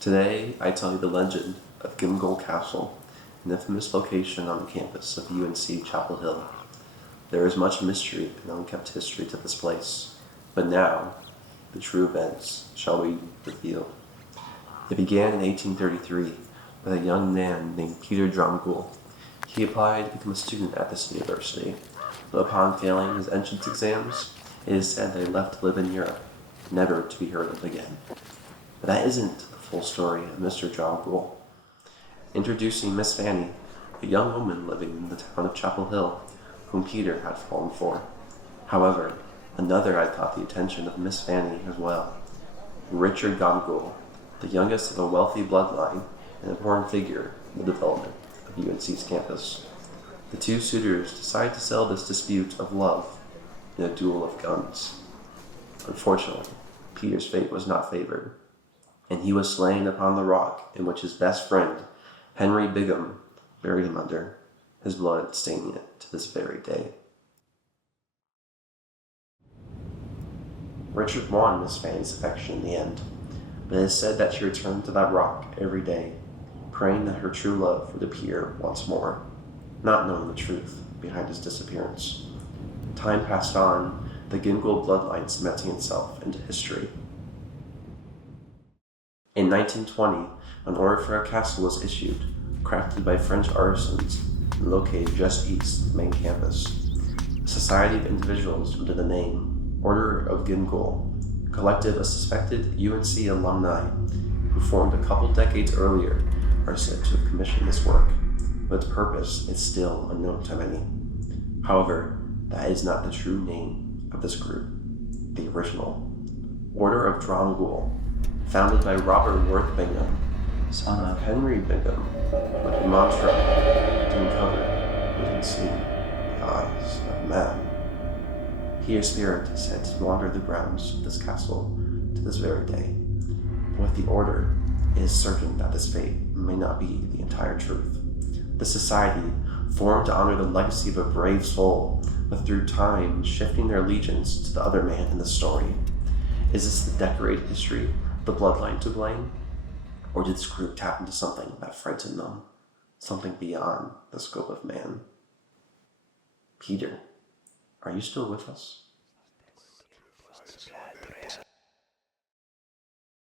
Today, I tell you the legend of Gimghoul Castle, an infamous location on the campus of UNC Chapel Hill. There is much mystery and unkept history to this place, but now, the true events shall be revealed. It began in 1833 with a young man named Peter Dromgoole. He applied to become a student at this university, but upon failing his entrance exams, it is said that he left to live in Europe, never to be heard of again. But that isn't the full story of Mr. Dromgoole. Introducing Miss Fanny, a young woman living in the town of Chapel Hill, whom Peter had fallen for. However, another had caught the attention of Miss Fanny as well. Richard Gimghoul, the youngest of a wealthy bloodline and an important figure in the development of UNC's campus. The two suitors decided to settle this dispute of love in a duel of guns. Unfortunately, Peter's fate was not favored, and he was slain upon the rock in which his best friend, Henry Bingham, buried him under, his blood staining it to this very day. Richard won Miss Fanny's affection in the end, but it is said that she returned to that rock every day, praying that her true love would appear once more, not knowing the truth behind his disappearance. Time passed on, the Gimghoul bloodline cementing itself into history. In 1920, an order for a castle was issued, crafted by French artisans and located just east of the main campus. A society of individuals under the name Order of Gimghoul collected of suspected UNC alumni who formed a couple decades earlier are said to have commissioned this work, but its purpose is still unknown to many. However, that is not the true name of this group. The original Order of Dromgoole, founded by Robert Worth Bingham, son of Henry Bingham, with the mantra to uncover what can see the eyes of man. Peter's spirit is said to wander the grounds of this castle to this very day. With the order, it is certain that this fate may not be the entire truth. The society, formed to honor the legacy of a brave soul, but through time shifting their allegiance to the other man in the story. Is this the decorated history, the bloodline to blame? Or did this group tap into something that frightened them? Something beyond the scope of man? Peter, are you still with us?